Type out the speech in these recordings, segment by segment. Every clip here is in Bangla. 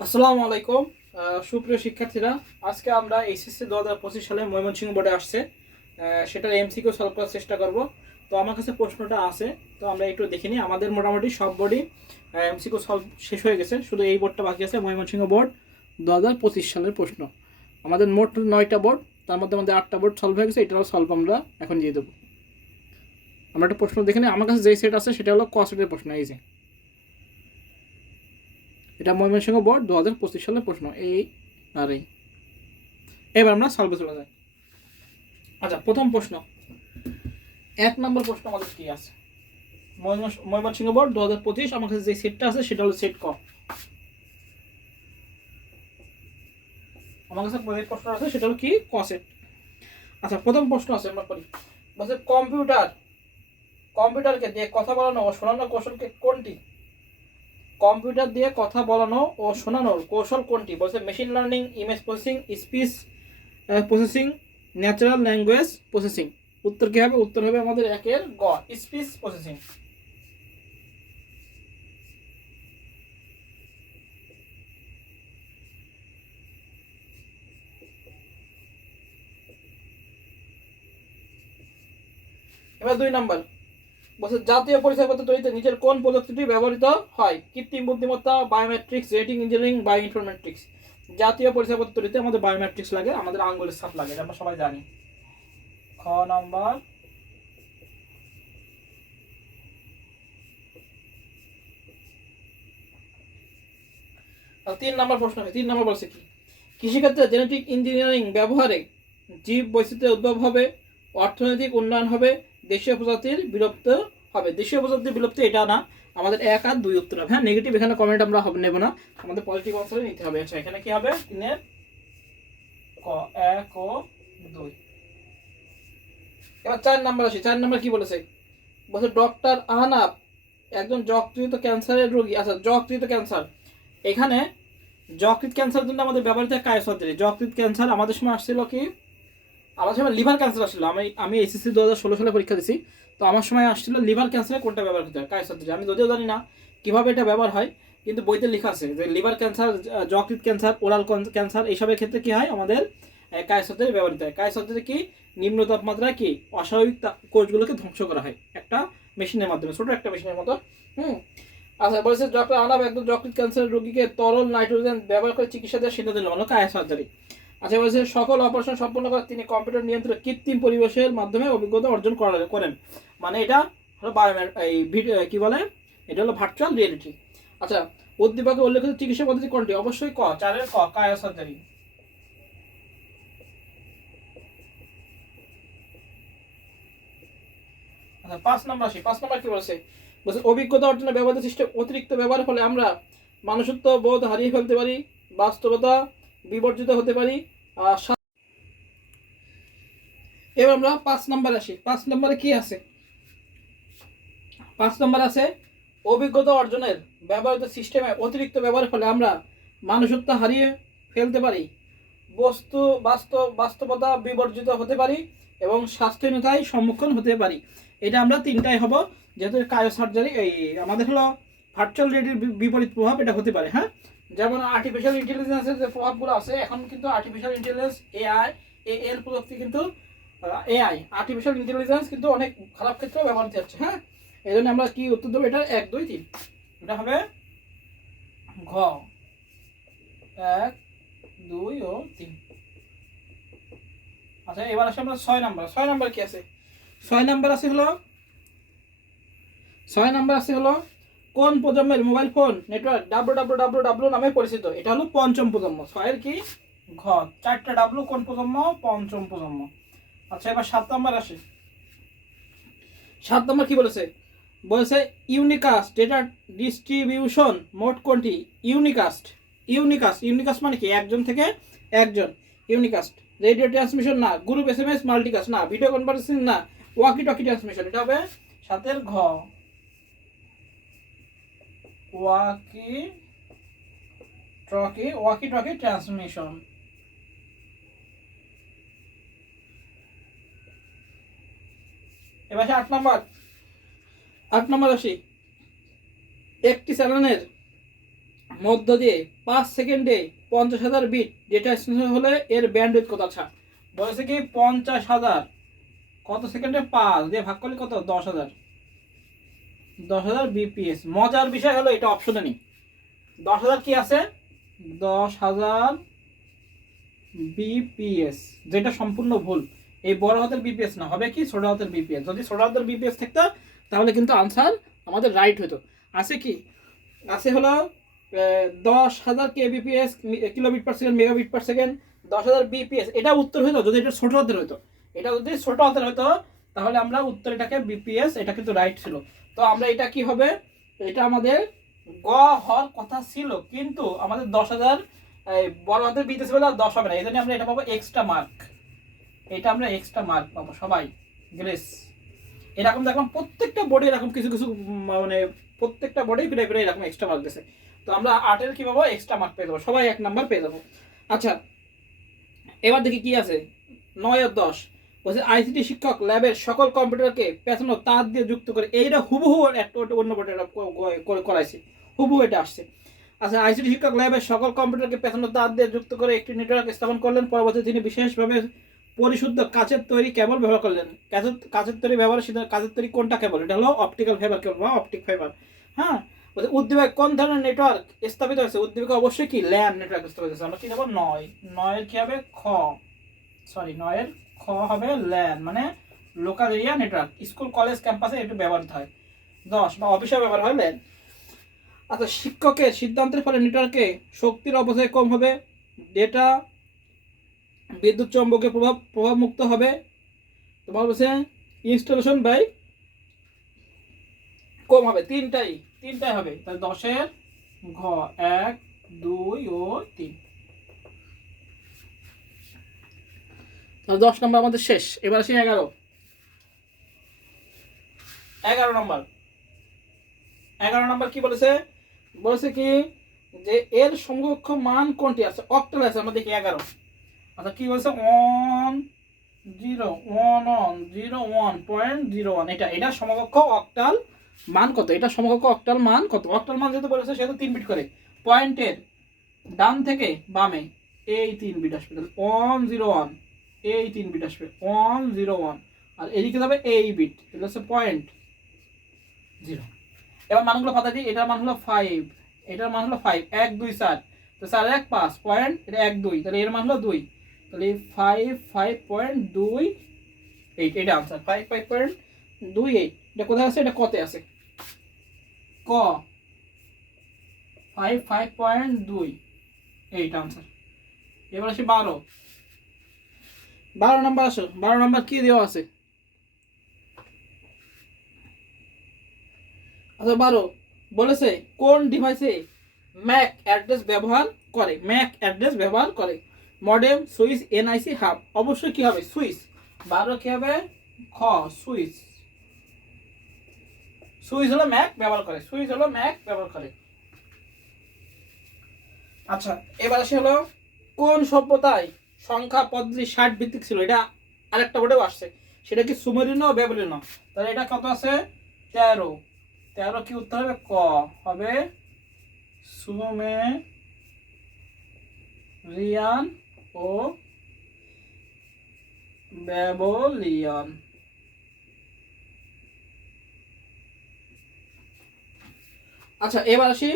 আসসালামু আলাইকুম। সুপ্রিয় শিক্ষার্থীরা, আজকে আমরা এইচএসসি 2025 সালে ময়মনসিংহ বোর্ডে আসছে, সেটার এমসিকিউ সলভ করার চেষ্টা করব। তো আমার কাছে প্রশ্নটা আছে, তো আমরা একটু দেখে নিই। আমাদের মোটামুটি সব বোর্ডই এমসিকিউ সলভ শেষ হয়ে গেছে, শুধু এই বোর্ডটা বাকি আছে, ময়মনসিংহ বোর্ড 2025 সালের প্রশ্ন। আমাদের মোট 9টা বোর্ড, তার মধ্যে আমাদের 8টা বোর্ড সলভ হয়ে গেছে, এটাও সলভ আমরা এখন দিয়ে দেবো। আমরা একটা প্রশ্ন দেখে নিই। আমার কাছে যেই সেট আছে সেটা হলো ক সেটের প্রশ্ন। এই যে এটা ময়মনসিংহ বোর্ড 2025 সালের প্রশ্ন, এই আর এই। এবার আমরা সলভে চলে যাই। আচ্ছা, প্রথম প্রশ্ন, 1 নম্বর প্রশ্ন আমাদের কি আছে? ময়মনসিংহ বোর্ড 2025, আমার কাছে যে সেটটা আছে সেটা হলো সেট ক। আমার কাছে যে প্রশ্ন আছে সেটা হলো কি, ক সেট। আচ্ছা, প্রথম প্রশ্ন আছে, আমরা পড়ি। বলছে কম্পিউটারকে দিয়ে কথা বলানো ও শোনানোর কৌশলকে কোনটি? কম্পিউটার দিয়ে কথা বলানো ও শোনানোর কৌশল কোনটি? বলছে machine learning, image processing, speech processing, natural language processing. উত্তর কি হবে? উত্তর হবে আমাদের একের গ, স্পিচ প্রসেসিং। এবার 2 নম্বর, বলছে জাতীয় পরিচয়পত্র তৈরিতে নিচের কোন প্রযুক্তিটি ব্যবহৃত হয়? কৃত্রিম বুদ্ধিমত্তা, বায়োমেট্রিক্স, জেনেটিক ইঞ্জিনিয়ারিং, বায়োইনফরমেটিক্স। জাতীয় পরিচয়পত্র তৈরিতে আমাদের বায়োমেট্রিক্স লাগে, আমাদের আঙ্গুলের ছাপ লাগে, এটা আমরা সবাই জানি। খ নম্বর। 3 নম্বর প্রশ্ন, 3 নম্বর বলছে কি, কৃষিক্ষেত্রে জেনেটিক ইঞ্জিনিয়ারিং ব্যবহারে জীব বৈচিত্র্যের উদ্ভব হবে, অর্থনৈতিক উন্নয়ন হবে, দেশীয় প্রজাতির বিলুপ্ত হবে। দেশীয় প্রজাতির বিলুপ্ত এটা না, আমাদের 1 আর 2 উত্তর হবে। হ্যাঁ, নেগেটিভ এখানে কমেন্ট আমরা নেব না, আমাদের পজিটিভ আনসারে নিতে হবে। আচ্ছা, এখানে কি হবে? 3-এর ক, 1 ও 2। এবার 4 নম্বর আসি। 4 নম্বর কি বলেছে? বলছে ডক্টর আহনাফ একজন যকৃত ক্যান্সারের রোগী। আচ্ছা, যকৃত ক্যান্সার, এখানে যকৃত ক্যান্সারের জন্য আমাদের ব্যবহৃত কায় সার্জারি। যকৃত ক্যান্সার আমাদের সময় আসছিল কি, আমার সময় লিভার ক্যান্সার আসছিল। আমি এসএসসি 2016 সালে পরীক্ষা দিছি, তো আমার সময় আসছিল লিভার ক্যান্সারে কোনটা ব্যবহার করতে হয়, কায় সার্জারি। আমি যদিও জানি না কিভাবে এটা ব্যবহার হয়, কিন্তু বইতে লেখা আছে যে লিভার ক্যান্সার, যকৃত ক্যান্সার, ওরাল ক্যান্সার, এইসবের ক্ষেত্রে কি হয়, আমাদের কায় সার্জারি ব্যবহৃত হয়। কায় সার্জারি কি, নিম্ন তাপমাত্রায় কি অস্বাভাবিক কোষগুলোকে ধ্বংস করা হয় একটা মেশিনের মাধ্যমে, ছোট একটা মেশিনের মতো। হুম। আচ্ছা, বলেছে ডক্টর আনাব একজন যকৃত ক্যান্সারের রোগীকে তরল নাইট্রোজেন ব্যবহার করে চিকিৎসা দেওয়ার সিদ্ধান্ত নিল, হলো কায় সার্জারি। আচ্ছা, বলেছে সকল অপারেশন সম্পন্ন করে তিনি কম্পিউটার নিয়ন্ত্রিত কৃত্রিম পরিবেশের মাধ্যমে অভিজ্ঞতা অর্জন করেন। মানে এটা হলো কি বলে, এটা হলো ভার্চুয়াল রিয়েলিটি। আচ্ছা, উদ্দীপকে উল্লেখিত চিকিৎসা পদ্ধতি কোনটি? অবশ্যই ক, 4-এর ক, কায়া সার্জারি। আচ্ছা, 5 নম্বর আসি। 5 নম্বর কি বলছে? বলছে অভিজ্ঞতা অর্জনে ব্যবহৃত সিস্টেম অতিরিক্ত ব্যবহারের ফলে আমরা মানুষত্ব বোধ হারিয়ে ফেলতে পারি, বাস্তবতা বিবর্জিত হতে পারি। এবার আমরা 5 নম্বর আসি। 5 নম্বরে কি আছে? 5 নম্বর আছে অভিজ্ঞতা অর্জনের ব্যবহৃত সিস্টেমে অতিরিক্ত ব্যবহারের ফলে আমরা মানুষত্ব হারিয়ে ফেলতে পারি, বাস্তবতা বিবর্জিত হতে পারি এবং স্বাস্থ্যহীনতায় সম্মুখীন হতে পারি। এটা আমরা 3টাই হব, যেহেতু কায়ো সার্জারি এই আমাদের হলো ভার্চুয়াল রিয়েলিটির বিপরীত প্রভাব এটা হতে পারে। হ্যাঁ, যেমন আর্টিফিশিয়াল ইন্টেলিজেন্সের যে প্রভাবগুলো আছে, এখন কিন্তু আর্টিফিশিয়াল ইন্টেলিজেন্স, এআই, এর প্রযুক্তি কিন্তু এআই আর্টিফিশিয়াল ইন্টেলিজেন্স কিন্তু অনেক খারাপ ক্ষেত্রে ব্যবহার হচ্ছে। হ্যাঁ, এই জন্য আমরা কি উত্তর দেবো? এটা 1, 2, 3, এটা হবে ঘ, 1, 2 ও 3। আচ্ছা, এবার আসে আমরা 6 নম্বর। 6 নম্বর কি আছে? 6 নম্বর আছে হলো 6 নম্বর আছে হলো কোন প্রজন্মের মোবাইল ফোন নেটওয়ার্ক ডাব্লু নামে পরিচিত? এটা হলো পঞ্চম প্রজন্ম। 6-এর কি, ঘ, 4টা ডাব্লু কোন প্রজন্ম? পঞ্চম প্রজন্ম। আচ্ছা, এবার 7 নম্বর আসে। 7 নম্বর কি বলেছে? বলেছে ইউনিকাস্ট ডেটা ডিস্ট্রিবিউশন মোড কোনটি? ইউনিকাস্ট মানে কি, একজন থেকে একজন। ইউনিকাস্ট রেডিও ট্রান্সমিশন না, গ্রুপ এসএমএস মাল্টিকাস্ট না, ভিডিও কনফারেন্সিং না, ওয়াকি টকি ট্রান্সমিশন। এটা হবে 7-এর ঘ, ওয়াকি টকি ট্রান্সমিশন। এবার 8 নম্বর। 8 নম্বর আসি। একটি চ্যানেলের মধ্য দিয়ে 5 সেকেন্ডে 50,000 বিট ডেটা ট্রান্সমিশন হলে এর ব্যান্ডউইথ কত? আচ্ছা বলেছে কি 50,000 কত সেকেন্ডে 5 দিয়ে ভাগ করলে কত? 10,000। 10,000 বিপিএস। মজার বিষয় হলো এটা অপশনে নেই। 10,000 কি আছে? 10,000 বিপিএস, যেটা সম্পূর্ণ ভুল। এই বড় হাতের বিপিএস না, হবে কি ছোট হাতের বিপিএস। যদি ছোট হাতের বিপিএস থাকতো তাহলে কিন্তু আনসার আমাদের রাইট হতো। আছে কি? আছে হলো 10,000 kbps, kilobit per second, megabit per second. 10,000 BPS, এটা উত্তর হতো যদি এটা ছোট হাতের হতো। এটা যদি ছোট হাতের হতো তাহলে আমরা উত্তর এটাকে বিপিএস, এটা কিন্তু রাইট ছিল। তো আমরা এটা কি হবে, এটা আমাদের গ হওয়ার কথা ছিল, কিন্তু আমাদের 10,000 বড় হাতের বিপিএস বলে 10 হবে না, এই জন্য আমরা এটা পাবো এক্সট্রা মার্ক। এটা আমরা এক্সট্রা মার্ক পাবো সবাই, গ্রেস। এরকম দেখলাম প্রত্যেকটা বোর্ডে এরকম কিছু কিছু মানে প্রত্যেকটা বোর্ডেই প্রায় প্রায় এরকম এক্সট্রা মার্ক দিয়েছে। তো আমরা 8-এর কি পাবো? এক্সট্রা মার্ক পেয়ে যাবো, সবাই 1 নাম্বার পেয়ে যাবো। আচ্ছা এবার দেখি কি আছে 9 আর 10। বলছে আইসিটি শিক্ষক ল্যাবের সকল কম্পিউটারকে পেছানো তার দিয়ে যুক্ত করে। এইটা হুবহু একটা অন্য বোর্ডে করাইছে, হুবহু এটা আসছে। আচ্ছা আইসিটি শিক্ষক ল্যাবের সকল কম্পিউটারকে পেছানো তার দিয়ে যুক্ত করে একটি নেটওয়ার্ক স্থাপন করলেন। পরবর্তীতে তিনি বিশেষভাবে পরিশুদ্ধ কাচের তৈরি কেবল ব্যবহার করলেন। কাচের তৈরি ব্যবহার, কাচের তৈরি কোনটা কেবল? এটা হলো অপটিক্যাল ফাইবার কেবল বা অপটিক ফাইবার। হ্যাঁ, উদ্দীপক কোন ধরনের নেটওয়ার্ক স্থাপিত হয়েছে? উদ্দীপক অবশ্যই কি ল্যান নেটওয়ার্ক স্থাপিত হয়েছে। আমরা কি দেবো? 9-এর কি হবে? খ, সরি 9-এর খ হবে ল্যান, মানে local area network. School college ক্যাম্পাসে একটু ব্যবহৃত হয়। 10 বা অফিসে ব্যবহার হয় ল্যান। আচ্ছা শিক্ষকের সিদ্ধান্তের ফলে নেটওয়ার্কে শক্তির অপচয় কম হবে, ডেটা বিদ্যুৎ চৌম্বকের প্রভাব মুক্ত হবে। তোমার বলছে ইনস্টলেশন বাই কম হবে। তিনটাই হবে। তাহলে 10-এর ঘ 1, 2 ও 3। তাহলে 10 নম্বর আমাদের শেষ। এবার আসি 11 নম্বর। 11 নম্বর কি বলেছে? বলেছে কি যে এর সমকক্ষ মান কোনটি? আছে অক্টাল আছে, আমরা দেখি 11। আচ্ছা কি বলছে? 1.01, এটা সমকক্ষ অক্টাল মান কত? এটা সমকক্ষ অক্টাল মান কত? অক্টাল মান যেহেতু বলেছে সেহেতু 3 বিট করে, পয়েন্টের ডান থেকে বামে এই 3 বিট আসবে। তাহলে 101, এই 3 বিট আসবে 101, আর এদিকে যাবে এই বিট, তাহলে হচ্ছে 0.0। এবার মানগুলো পাতা দিই। এটার মান হলো 5, এটার মান হলো 5, 1 2 4, তো 4 1 5 পয়েন্ট, এটা 1 2, তাহলে এর মান হলো 2, তাহলে 5.28, এটা आंसर 5.28। এটা কোথায় আছে? এটা কতে আছে? ক 5.2, এইটা आंसर। এবার আসি 12 নাম্বার। আসো 12 নাম্বার কি দেওয়া আছে? আচ্ছা 12 বলেছে কোন ডিভাইসে ম্যাক অ্যাড্রেস ব্যবহার করে? Modem, switch, NIC, hub. অবশ্যই কি হবে? সুইচ। 12 কি হবে? খ সুইচ। সুইচ হলো ম্যাক ব্যবহার করে। আচ্ছা এবার আসে হলো কোন সভ্যতায় সংখ্যা পদ্ধতি 60 ভিত্তিক ছিল? এটা আরেকটা বোর্ডেও আসছে। সেটা কি সুমেরীয় না ব্যাবিলনীয় না? তাহলে এটা কত আছে? 13 কি উত্তর হবে? ক হবে সুমেরিয়ান ও ব্যাবিলনিয়ান। আচ্ছা এবার আসি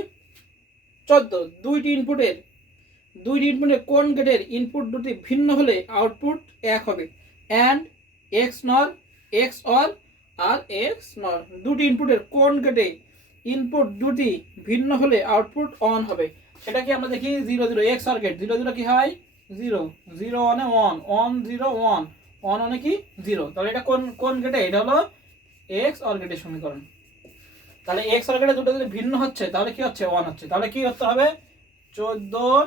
14। দুইটি ইনপুটের কোন গেটের ইনপুট দুটি ভিন্ন হলে আউটপুট এক হবে? অ্যান্ড, এক্স নর, এক্স অর, আর এক্স নর। দুটি ইনপুটের কোন গেটে ইনপুট দুটি ভিন্ন হলে আউটপুট অন হবে? সেটা কি আমরা দেখি 0 0 এক্স অর গেট। 0 0 কি হয়? 0 0 অনে 1 1 0 1 1 অনে কি 0। তাহলে এটা কোন গেটে? এটা হলো এক্স অর গেটের সমীকরণ। তাহলে এক্স অর গেটে দুটো যদি ভিন্ন হচ্ছে তাহলে কি হচ্ছে? 1 হচ্ছে। তাহলে কি করতে হবে? 14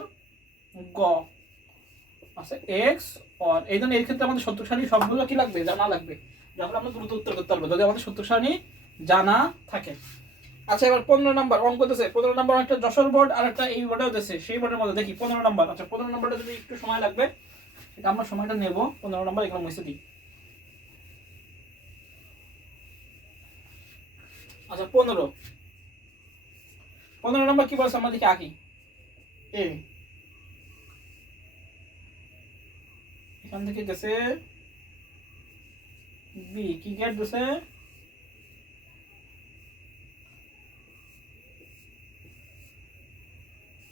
গ আচ্ছা এক্স অর। এই জন্য এর ক্ষেত্রে আমাদের সূত্র সারণী সবগুলো কি লাগবে? জানা লাগবে, যখন আমরা দ্রুত উত্তর করতে পারবো যদি আমাদের সূত্র সারণী জানা থাকে। আচ্ছা এবার 15 নাম্বার অঙ্ক দিয়েছে। 15 নাম্বার একটা যশোর বোর্ড আর একটা এই বোর্ডেও দিয়েছে। সেই বোর্ডের মধ্যে দেখি 15 নাম্বার। আচ্ছা 15 নাম্বারটা যদি একটু সময় লাগবে, এটা আমরা সময়টা নেব। 15 নাম্বার এগুলো মুছে দিই। আচ্ছা 15 15 নম্বর কি বলছে আমরা দেখি আঁকি। এ এখান থেকে গেছে বি, কি গেট দিছে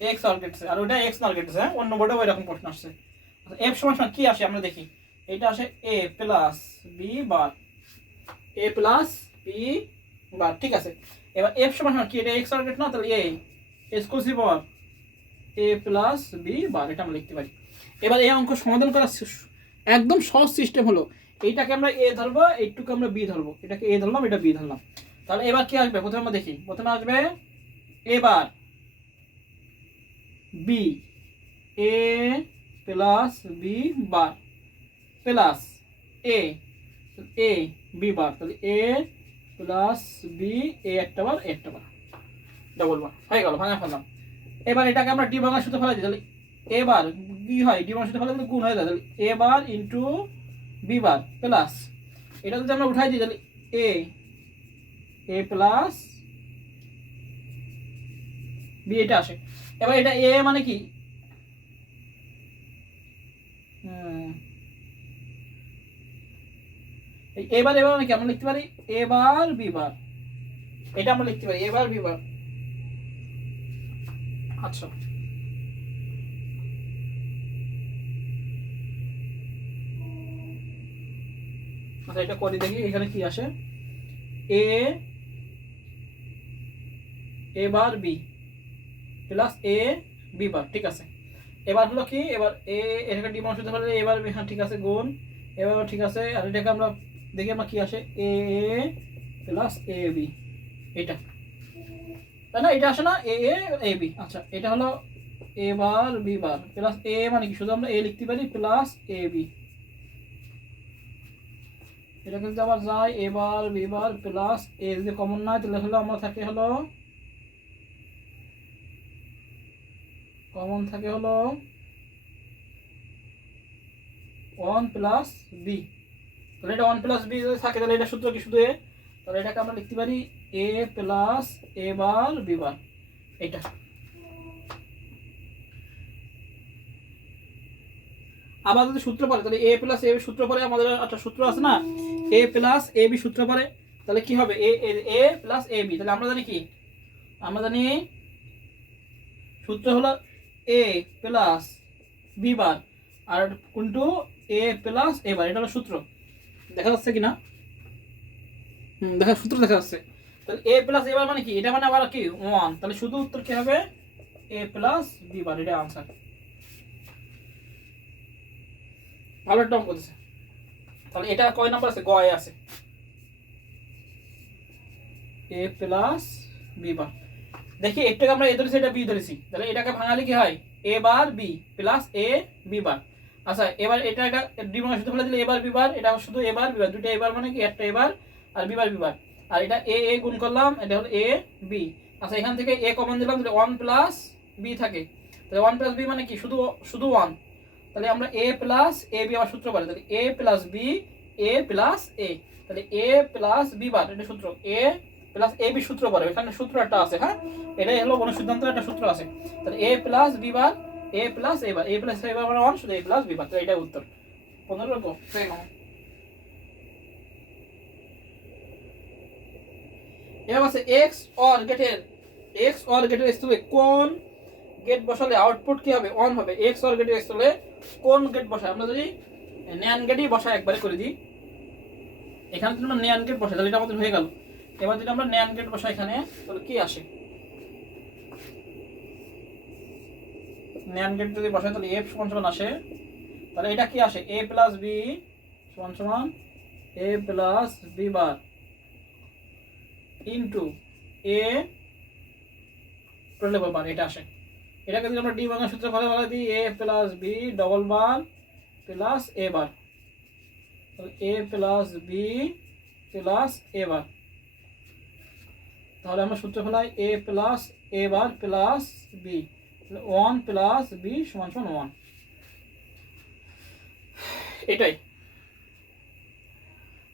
এক্স আর গেটছে, আর ওটা এক্স নাল গেটছে। হ্যাঁ, অন্য বোর্ডে ওইরকম প্রশ্ন আসছে। এফ সমান সমান কি আসে আমরা দেখি। এটা আসে এ প্লাস বি বার, এ প্লাস বি বার, ঠিক আছে। এবার এফ সমান সমান কি, এটা এক্স আর গেট না, তাহলে A exclusive power A plus B bar, এটা আমরা লিখতে পারি। এবার এই অঙ্ক সমাধান করার একদম সহজ সিস্টেম হলো, এইটাকে আমরা এ ধরবো, এইটুকু আমরা বি ধরবো, এটাকে এ ধরলাম, এটা বি ধরলাম। তাহলে এবার কি আসবে, প্রথমে আমরা দেখি, প্রথমে আসবে এবার B, A plus B bar plus A, A B বার, তাহলে এ প্লাস বি, এ একটা বার, এ একটা বার, ডবল বার হয়ে গেল, ভাঙা ফেললাম। এবার এটাকে আমরা ডি ভাঙার সাথে ফেলাই দিই, তাহলে এ বার কি হয়, ডি ভাঙার সাথে ফেলাই দিলে গুণ হয়ে যায়, তাহলে A bar into B bar plus, এটা যদি আমরা উঠাই দিই তাহলে এ, এ প্লাস বি, এটা আসে। এবার এটা এ মানে কি, এবার এবার মানে কি আমরা লিখতে পারি এবার বি বার, এটা আমরা লিখতে পারি এবার বি বার। আচ্ছা, আচ্ছা এটা করি দেখি এখানে কি আসে, এ এবার বি প্লাস এ বি বার, ঠিক আছে। এবার হলো কি, এবার এ এটাকে ডি মানতে পারলে এবার বি, হ্যাঁ ঠিক আছে, গুণ, এবার ঠিক আছে। আর এটাকে আমরা দেখি আমরা কি আসে, এ প্লাস এ বি, এটা তাই না, এটা আসে না, এ এ বি। আচ্ছা, এটা হলো এ বার বি বার প্লাস এ মানে কি, শুধু আমরা এ লিখতে পারি প্লাস এ বি, এটা কিন্তু আবার যায় এবার বি বার প্লাস এ, যদি কমন নাই তাহলে হলো আমরা থাকে হলো কমন থাকে হলো 1 প্লাস বি, তাহলে এটা 1 প্লাস বি যদি থাকে তাহলে এটা সূত্র কি, শুধু এ, তাহলে এটাকে আমরা লিখতে পারি এ plus A bar B bar, এটা। আবার যদি সূত্র পড়ে তাহলে এ প্লাস এ বি সূত্র পড়ে আমাদের একটা সূত্র আছে না, এ প্লাস এ বি সূত্র পড়ে, তাহলে কি হবে এ, এ প্লাস এ বি, তাহলে আমরা জানি কি, আমরা জানি সূত্র হলো এ plus B bar R কোনটু A plus A বার, এটা হলো সূত্র, দেখা যাচ্ছে কিনা, দেখা সূত্র দেখা যাচ্ছে। তাহলে এ প্লাস এ বার মানে কি, এটা মানে আবার কি 1, তাহলে শুধু উত্তর কি হবে এ প্লাস বি বার, এটা आंसर। ভালো একটা অঙ্ক দিছে। তাহলে এটা কয় নাম্বার আছে, গয়ে আছে, এ প্লাস বি বার। দেখি এটাকে আমরা এ ধরেছি, এটা বি ধরেছি, তাহলে এটাকে ভাঙালে কি হয় এ বার বি প্লাস এ বি বার। আচ্ছা, এবার এটা এটা ডি মানে শুধু ফেলে দিলে এবার বি বার, এটা শুধু এবার বি বার, দুটো এবার মানে কি একটা এবার আর বি বার বি বার, আর এটা এ এ গুণ করলাম, এটা হলো এ বি। আচ্ছা, এখান থেকে এ কমন দিলাম, তাহলে 1 প্লাস বি থাকে, তাহলে 1 প্লাস বি মানে কি শুধু শুধু 1, তাহলে আমরা এ প্লাস এ বি আবার সূত্র পারি, তাহলে A plus B A plus এ, তাহলে এ প্লাস বি বার, এটা সূত্র এ প্লাস এ বি সূত্র পড়ে, এখানে সূত্র একটা আছে। হ্যাঁ, এটাই হলো অনুসিদ্ধান্তের একটা সূত্র আছে। তাহলে A plus B bar A plus A bar, A plus A বার মানে 1, শুধু এ প্লাস বি বার, তাহলে এটাই উত্তর 15 তো। এবার আছে এক্স অর গেটের, এক্স অর গেটের স্থলে কোন গেট বসালে আউটপুট কি হবে, অন হবে। এক্স অর গেটের স্থলে কোন গেট বসায়, আমরা যদি ন্যান্ড গেটই বসায় একবারে করে দিই, এখানে যদি আমরা ন্যান্ড গেট বসাই তাহলে এটা আমাদের হয়ে গেল। এবার যদি আমরা ন্যান্ড গেট বসাই এখানে, তাহলে কি আসে, ন্যান্ড গেট যদি বসাই তাহলে এফ সমান সমান আসে, তাহলে এটা কি আসে এ প্লাস বি সমান সমান এ প্লাস বি বার ইন্টু এ টোটাল বার, এটা আসে। এটাকে যদি আমরা ডি ভাঙার সূত্রে ফলে বলা দিই A plus B double bar plus A bar, তাহলে A plus B plus A bar, তাহলে আমরা সূত্র ফেলাই A plus A bar plus B, 1 plus B সমান সমান 1, এটাই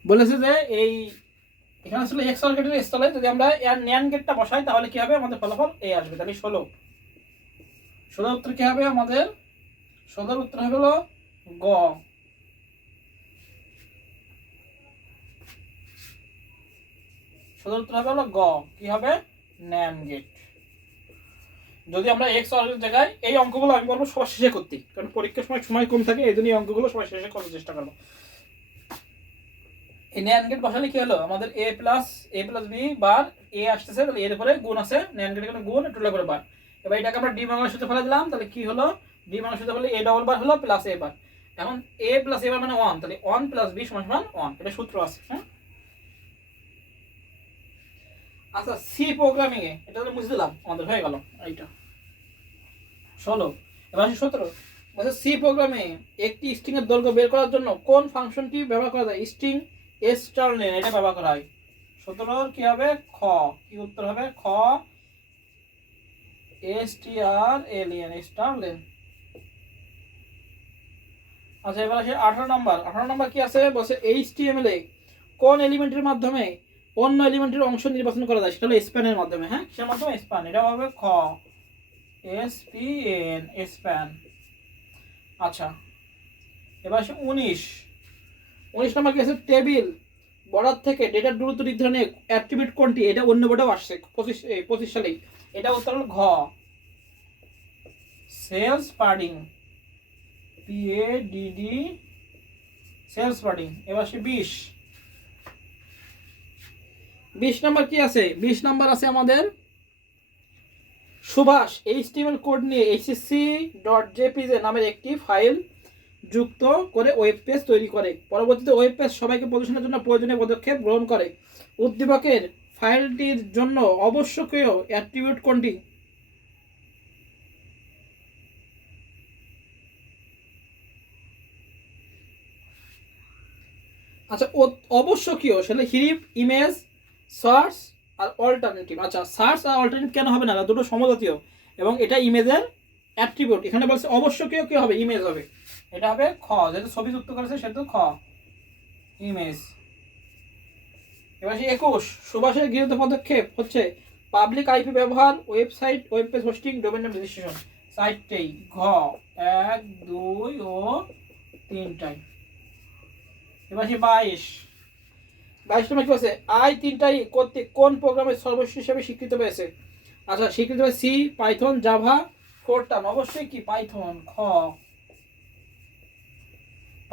বলেছে যে এই এখানে ছিল এক্সর গেটের স্থলে যদি আমরা এর ন্যান্ড গেটটা বসাই তাহলে কি হবে, আমাদের ফলাফল এ আসবে। তাহলে 16 উত্তর কি হবে আমাদের? 16 উত্তর হবে হলো গ। 16 উত্তর হবে হলো গ। কি হবে? NAND gate. যদি আমরা এক্স অরের জায়গায় এই অঙ্কগুলো আমি বলবো সবার শেষে করতে, কারণ পরীক্ষার সময় কম থাকে, এই জন্য এই অঙ্কগুলো সবার শেষে করার চেষ্টা করবো। এই ন্যান্ড গেট বসালে কি হলো, আমাদের এ প্লাস বি বার এ আসতেছে, তাহলে এর উপরে গুণ আছে, ন্যান্ড গেটের কোনো গুণ টুলের উপরে বার। এবার এটাকে আমরা ডি মাঙ্গলের সাথে ফেলে দিলাম, তাহলে কি হলো, ডি মাঙ্গলের সাথে ফেলে এ ডবল বার হলো প্লাস এ বার। এখন এ প্লাস এ বার মানে 1, তাহলে 1 প্লাস বি সমান 1, এটা সূত্র আছে। হ্যাঁ, আচ্ছা সি প্রোগ্রামিং এ এটা তো মুছে দিলাম, আমাদের হয়ে গেল এইটা 16। এবার 17 বলছে সি প্রোগ্রামে একটি স্ট্রিং এর দৈর্ঘ্য বের করার জন্য কোন ফাংশনটি ব্যবহার করা যায়? স্ট্রিং স্টারলেন এটা ব্যবহার করা হয়। 17 কি হবে? খ। কি উত্তর হবে? খ, strlen স্টারলেন। আচ্ছা এবার আসে 18 নাম্বার। 18 নাম্বার কি আছে বলছে HTML এ কোন এলিমেন্টের মাধ্যমে অন্য এলিমেন্টের অংশ নির্বাচন করা যায়? সেটা হলো স্প্যানের মাধ্যমে। হ্যাঁ, কিসের মাধ্যমে? স্প্যান। এটা হবে খ, SPN স্প্যান। আচ্ছা এবার আসে 19 নাম্বার কি আছে? টেবিল বর্ডার থেকে ডেটার দূরত্ব নির্ধারণে অ্যাট্রিবিউট কোনটি? এটা অন্য বোর্ডেও আসছে 25 সালেই। এটা উত্তর হলো ঘ, সেলস পার্ডিং, PADD সেলস পার্ডিং। এবার আসে 20 নাম্বার কি আছে? 20 নাম্বার আছে আমাদের সুভাষ HTML কোড নিয়ে hsc.jpg নামের একটি ফাইল যুক্ত করে ওয়েব পেজ তৈরি করে। পরবর্তীতে ওয়েব পেজ সবাইকে প্রদর্শনের জন্য প্রয়োজনীয় পদক্ষেপ গ্রহণ করে। উদ্দীপকের ফাইলটির জন্য আবশ্যকীয় অ্যাট্রিবিউট কোনটি? আচ্ছা অবশ্যকীয় সেটা হিপ, ইমেজ, সার্চ আর অল্টারনেটিভ। আচ্ছা সার্চ আর অল্টারনেটিভ কেন হবে না? দুটো সমজাতীয় এবং এটা ইমেজের অ্যাট্রিবিউট। এখানে বলছে অবশ্যকীয় কি হবে? ইমেজ হবে। এটা হবে খ, যেহেতু ছবি যুক্ত করেছে সেহেতু খ, ইমেজ। এবার 21 সুভাষের গৃহীত পদক্ষেপ হচ্ছে পাবলিক আইপি ব্যবহার, website, web page hosting, domain name registration. সাইটটাই ঘ, 1, 2 ও 3টাই। এবার 22 নম্বর কি আছে? আই 3টাই কর্তৃক কোন প্রোগ্রামের সর্বশেষ হিসেবে স্বীকৃত পেয়েছে? আচ্ছা স্বীকৃত হয়েছে সি, পাইথন, জাভা, ফোরটান। অবশ্যই কি পাইথন, খ,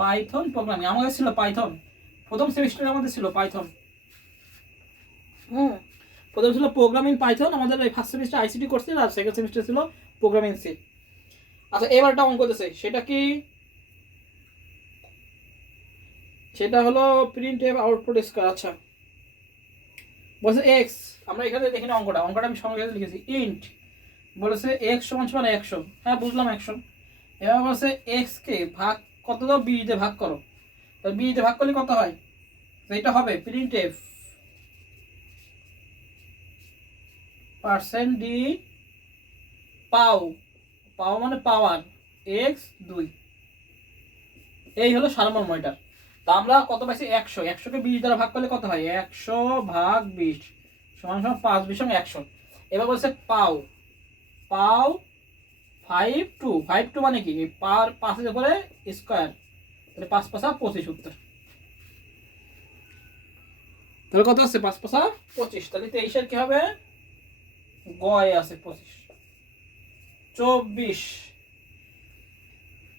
পাইথন প্রোগ্রামিং। আমাদের ছিল পাইথন, প্রথম সেমিস্টারে আমাদের ছিল পাইথন। প্রথম ছিল প্রোগ্রামিং পাইথন, আমাদের ফার্স্ট সেমিস্টার আইসিটি কোর্স ছিল, আর সেকেন্ড সেমিস্টার ছিল প্রোগ্রামিং সি। আচ্ছা এবারটা অঙ্ক দিয়েছে, সেটা কি? সেটা হলো প্রিন্ট এফ আউটপুট স্কয়ার। আচ্ছা বলছে এক্স, আমরা এখানে দেখি না অঙ্কটা আমি সঙ্গে লিখেছি ইন্ট, বলেছে এক্স সমান সমান 100। হ্যাঁ বুঝলাম 100। এবার বলছে এক্স কে ভাগ কত দাও? 20 দিয়ে ভাগ করো। তাহলে 20 দিয়ে ভাগ করলে কত হয়? এটা হবে প্রিন্ট এফ পার্সেন্ট ডি পাও, পাও মানে পাওয়ার এক্স 2। এই হলো সারমর্ম এটার। তা আমরা কত পাইছি? 100। 100কে 20 দ্বারা ভাগ করলে কত হয়? 100 ভাগ 20 সমান সমান 5 20 100। এবার বলছে পাও 52 মানে কি? পার 5 এর উপরে স্কয়ার, তাহলে 5 5 25 উত্তর। তাহলে কত আছে? 5 5 25। তাহলে 23 এর কি হবে? গয় আছে 25। 24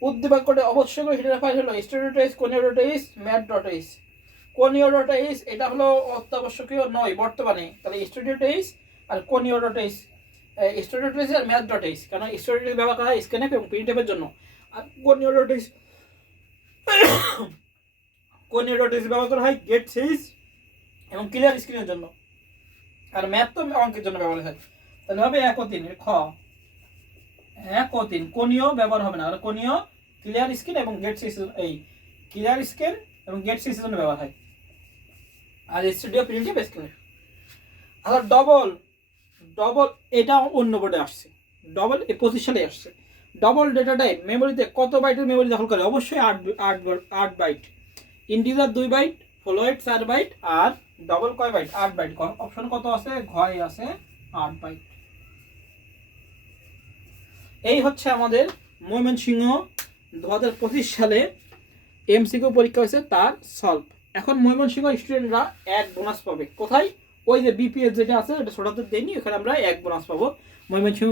উদ্দীপক কোডে অবশ্যই করে হেডার ফাইল হলো স্টুডিও.h, কোনিও.h, ম্যাথ.h। কোনিও.h এটা হলো অত্যাবশ্যকীয় নয় বর্তমানে, তাহলে স্টুডিও.h আর কোনিও.h, স্টুডিও.h আর ম্যাথ.h, কারণ স্টুডিও ব্যবহার করা হয় স্ক্যানএফ এবং প্রিন্টএফের জন্য, আর কোনিও.h ব্যবহার করা হয় গেট সিরিজ এবং ক্লিয়ার স্ক্রিনের জন্য, আর ম্যাথ তো অঙ্কের জন্য ব্যবহার হয়। তাহলে হবে 1 ও 3 খ, 1 ও 3 কোনিও ব্যবহার হবে না, আর কোনিও ক্লিয়ার স্ক্রিন এবং গেট সিরিজ, এই ক্লিয়ার স্ক্রিন এবং গেট সিরিজের জন্য ব্যবহার হয়, আর স্টুডিও প্রিন্টে স্ক্রিন। আর ডবল এটা অন্য বোর্ডে আসছে, ডবল 25 সালে আসছে। ডবল ডেটা টাইপ মেমোরিতে কত বাইটের মেমোরি দখল করে? অবশ্যই 8 byte. Integer 2 byte, float 4 byte আর ডবল কয় বাইট? 8 বাইট। অপশন কত আছে? ঘয় আছে 8 বাইট। এই হচ্ছে আমাদের ময়মনসিংহ 2025 সালে এমসিকিউ পরীক্ষা হয়েছে তার সলভ। এখন ময়মনসিংহ স্টুডেন্টরা 1 বোনাস পাবে। কোথায়? ওই যে বিপিএস যেটা আছে এটা ছোটাতে দেয়নি, ওখানে আমরা 1 বোনাস পাবো। ময়মনসিংহ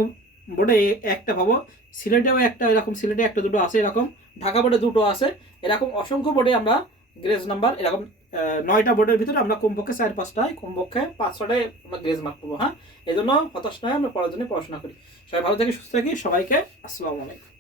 বোর্ডে একটা পাবো, সিলেটেও একটা, এরকম সিলেটে একটা দুটো আছে এরকম, ঢাকা বোর্ডে দুটো আছে, এরকম অসংখ্য বোর্ডে আমরা গ্রেজ নাম্বার এরকম 9টা বোর্ডের ভিতরে আমরা কমপক্ষে 4-5টায়, কমপক্ষে 5-6টায় আমরা গ্রেজ মার্ক পাবো। হ্যাঁ, এই জন্য হতাশ নয়, আমরা পড়ার জন্য পড়াশোনা করি। সবাই ভালো থাকি, সুস্থ থাকি। সবাইকে আসসালামু আলাইকুম।